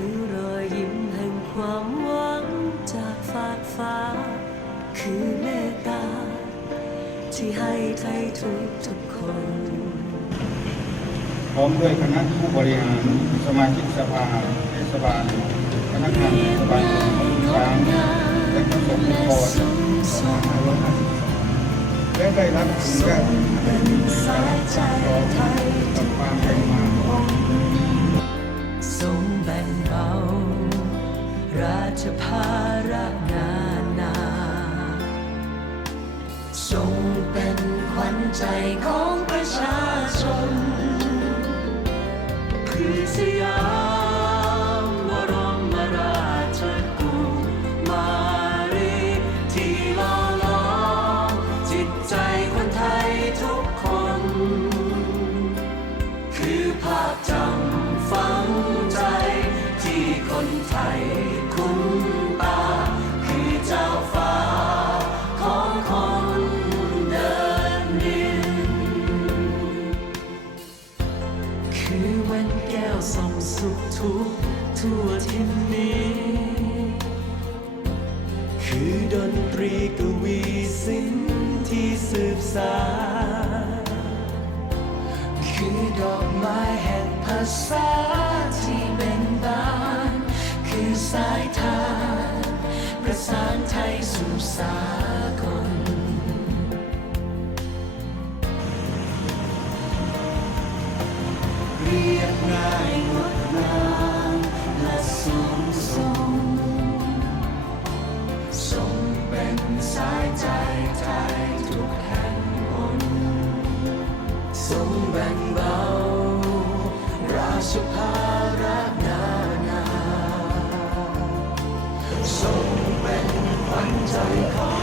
ือรอยยิ้มแห่งความหวังจากฟากฟ้า คือเมตตา ที่ให้ไทยทุกทุกคน พร้อมด้วยคณะผู้บริหารสมาชิกสภาเทศบาลพนักงานเทศบาลตำบลช้างและประสบนิกร2552และได้รับอนุญาต วัญใจของประชาชนคือสยาม คือดนตรีกวีสินที่สืบสานคือดอกไม้แห่งภาษาที่เป็นบาน คือสายทาน ประสานไทยสู่สากล Thank you.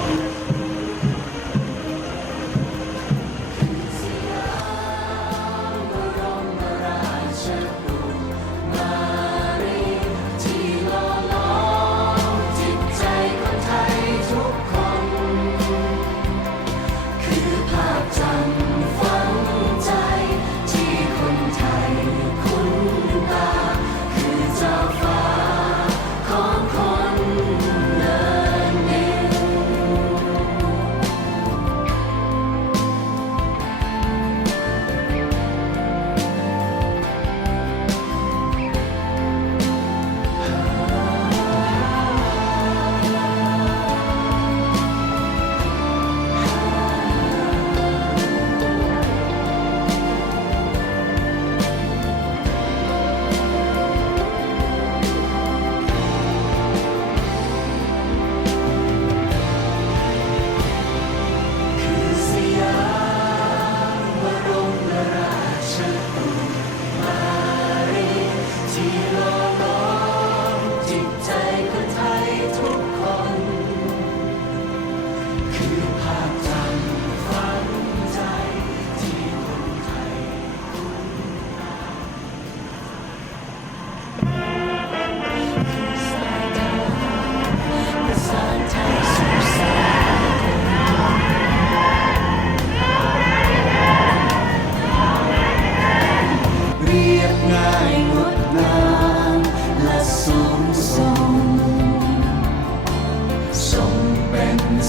you have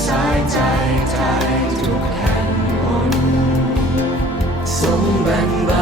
สายใจไทยทุกแห่งหนทรงแบ่งบา